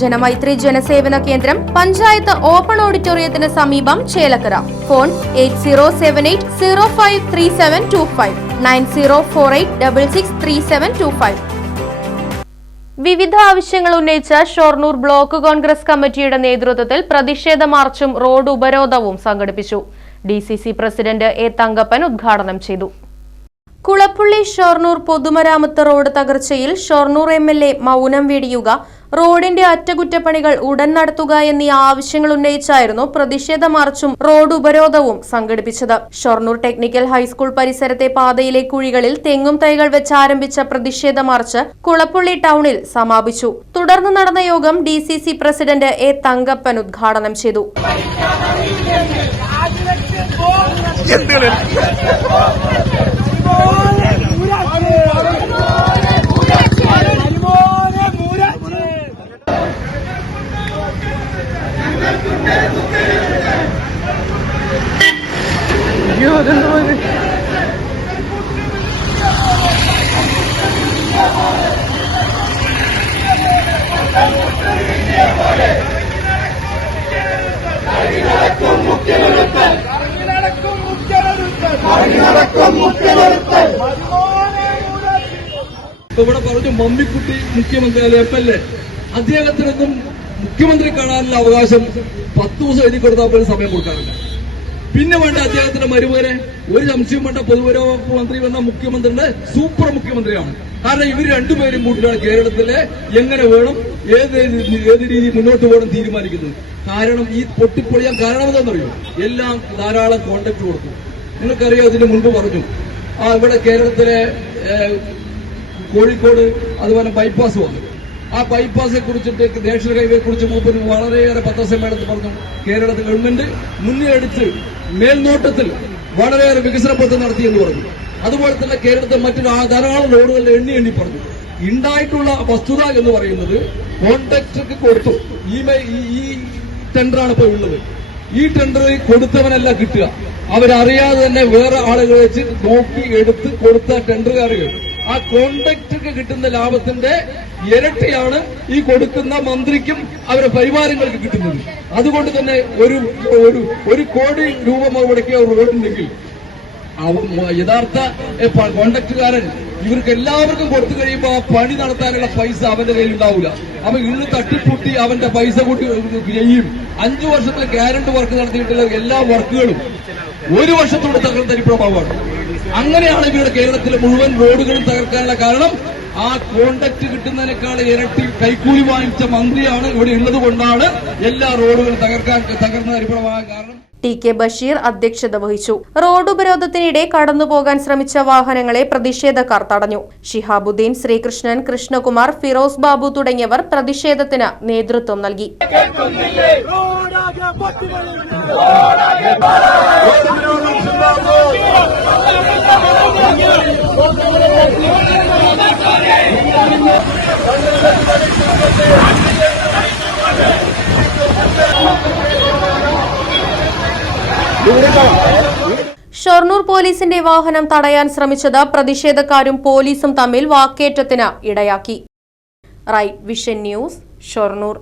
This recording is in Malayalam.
ജനമൈത്രി ജനസേവന കേന്ദ്രം പഞ്ചായത്ത് ഓപ്പൺ ഓഡിറ്റോറിയത്തിന് സമീപം Chelakkara. Phone eight zero seven eight zero five three seven two five nine zero four eight double six three seven two five. വിവിധ ആവശ്യങ്ങൾ ഉന്നയിച്ച ഷൊർണൂർ ബ്ലോക്ക് കോൺഗ്രസ് കമ്മിറ്റിയുടെ നേതൃത്വത്തിൽ പ്രതിഷേധ മാർച്ചും റോഡ് ഉപരോധവും സംഘടിപ്പിച്ചു. ഡി പ്രസിഡന്റ് എ തങ്കപ്പൻ ഉദ്ഘാടനം ചെയ്തു. കുളപ്പുള്ളി ഷൊർണൂർ പൊതുമരാമത്ത് റോഡ് തകർച്ചയിൽ ഷൊർണൂർ എം എൽ എ മൗനം വെടിയുക റോഡിന്റെ അറ്റകുറ്റപ്പണികൾ ഉടൻ നടത്തുക എന്നീ ആവശ്യങ്ങൾ ഉന്നയിച്ചായിരുന്നു പ്രതിഷേധ മാർച്ചും റോഡ് ഉപരോധവും സംഘടിപ്പിച്ചത്. ഷൊർണൂർ ടെക്നിക്കൽ ഹൈസ്കൂൾ പരിസരത്തെ പാതയിലെ കുഴികളിൽ തെങ്ങും തൈകൾ വെച്ച് ആരംഭിച്ച പ്രതിഷേധ മാർച്ച് കുളപ്പുള്ളി ടൗണിൽ സമാപിച്ചു. തുടർന്ന് നടന്ന യോഗം ഡി പ്രസിഡന്റ് എ തങ്കപ്പൻ ഉദ്ഘാടനം ചെയ്തു. നടക്കും മുഖ്യമന്ത്രി ഇപ്പൊ ഇവിടെ പറഞ്ഞു മമ്മിക്കുട്ടി മുഖ്യമന്ത്രി അല്ലെ എം എൽ എ. അദ്ദേഹത്തിനൊന്നും മുഖ്യമന്ത്രി കാണാനുള്ള അവകാശം പത്ത് ദിവസം എഴുതി കൊടുത്താൽ പോലും സമയം കൊടുക്കാറില്ല. പിന്നെ വേണ്ട അദ്ദേഹത്തിന്റെ മരുമകനെ ഒരു സംശയം വേണ്ട പൊതുവകുപ്പ് മന്ത്രി വന്ന മുഖ്യമന്ത്രിയുടെ സൂപ്പർ മുഖ്യമന്ത്രിയാണ്. കാരണം ഇവർ രണ്ടുപേരും കൂട്ടിയാണ് കേരളത്തിലെ എങ്ങനെ വേണം ഏത് ഏത് രീതി മുന്നോട്ട് പോകണം തീരുമാനിക്കുന്നത്. കാരണം ഈ പൊട്ടിപ്പൊളിയാൻ കാരണം എന്താണെന്നറിയോ എല്ലാം ധാരാളം കോണ്ടാക്ട് കൊടുത്തു. നിങ്ങൾക്കറിയാം ഇതിന് മുൻപ് പറഞ്ഞു ആ ഇവിടെ കേരളത്തിലെ കോഴിക്കോട് അതുപോലെ ബൈപ്പാസ് വന്നു. ആ ബൈപ്പാസിനെ കുറിച്ചിട്ട് നാഷണൽ ഹൈവേ കുറിച്ച് മൂപ്പന് വളരെയേറെ പത്രസമ്മേളനത്തിൽ പറഞ്ഞു. കേരളത്തിൽ ഗവൺമെന്റ് മുന്നിലെടുത്ത് മേൽനോട്ടത്തിൽ വളരെയേറെ വികസന പദ്ധതി നടത്തി എന്ന് പറഞ്ഞു. അതുപോലെ തന്നെ കേരളത്തിൽ മറ്റു ധാരാളം റോഡുകളുടെ എണ്ണി എണ്ണി പറഞ്ഞു. ഉണ്ടായിട്ടുള്ള വസ്തുത എന്ന് പറയുന്നത് കോൺട്രാക്ടർക്ക് കൊടുത്തു. ഈ ഈ- ടെൻഡറാണ് ഇപ്പോൾ ഉള്ളത്. ഈ ടെൻഡർ കൊടുത്തവനല്ല കിട്ടുക. അവരറിയാതെ തന്നെ വേറെ ആളുകളെ വെച്ച് നോക്കി എടുത്ത് കൊടുത്ത ടെൻഡറുകാരുകൾ. ആ കോൺട്രാക്ടർക്ക് കിട്ടുന്ന ലാഭത്തിന്റെ ഇരട്ടിയാണ് ഈ കൊടുക്കുന്ന മന്ത്രിക്കും അവരുടെ പരിവാരങ്ങൾക്ക് കിട്ടുന്നത്. അതുകൊണ്ട് തന്നെ ഒരു ഒരു കോടി രൂപ മുടക്കിയ റോഡുണ്ടെങ്കിൽ യഥാർത്ഥ കോൺട്രാക്ടുകാരൻ ഇവർക്ക് എല്ലാവർക്കും കൊടുത്തു കഴിയുമ്പോൾ ആ പണി നടത്താനുള്ള പൈസ അവന്റെ കയ്യിൽ ഉണ്ടാവില്ല അപ്പൊ ഇന്ന് തട്ടിപ്പൊട്ടി അവന്റെ പൈസ കൂട്ടി ചെയ്യും. അഞ്ചു വർഷത്തെ ഗ്യാരണ്ടി വർക്ക് നടത്തിയിട്ടുള്ള എല്ലാ വർക്കുകളും ഒരു വർഷത്തോട് തകർത്തരിപ്പണമാവാണ് അങ്ങനെയാണ് ഇവരുടെ കേരളത്തിലെ മുഴുവൻ റോഡുകളും തകർക്കാനുള്ള കാരണം. ആ കോണ്ടക്ട് കിട്ടുന്നതിനേക്കാൾ ഇരട്ടി കൈക്കൂലി വാങ്ങിച്ച മന്ത്രിയാണ് ഇവിടെ ഉള്ളത് കൊണ്ടാണ് എല്ലാ റോഡുകളും തകർക്കാൻ തകർന്ന തരിപ്പണമാകാൻ കാരണം. ടി കെ ബഷീർ അധ്യക്ഷത വഹിച്ചു. റോഡ് ഉപരോധത്തിനിടെ കടന്നുപോകാൻ ശ്രമിച്ച വാഹനങ്ങളെ പ്രതിഷേധക്കാർ തടഞ്ഞു. ഷിഹാബുദ്ദീൻ ശ്രീകൃഷ്ണൻ കൃഷ്ണകുമാർ ഫിറോസ് ബാബു തുടങ്ങിയവർ പ്രതിഷേധത്തിന് നേതൃത്വം നൽകി. ഷൊർണൂർ പോലീസിന്റെ വാഹനം തടയാൻ ശ്രമിച്ചത് പ്രതിഷേധക്കാരും പോലീസും തമ്മിൽ വാക്കേറ്റത്തിന് ഇടയാക്കി. Right vision news Shoranur.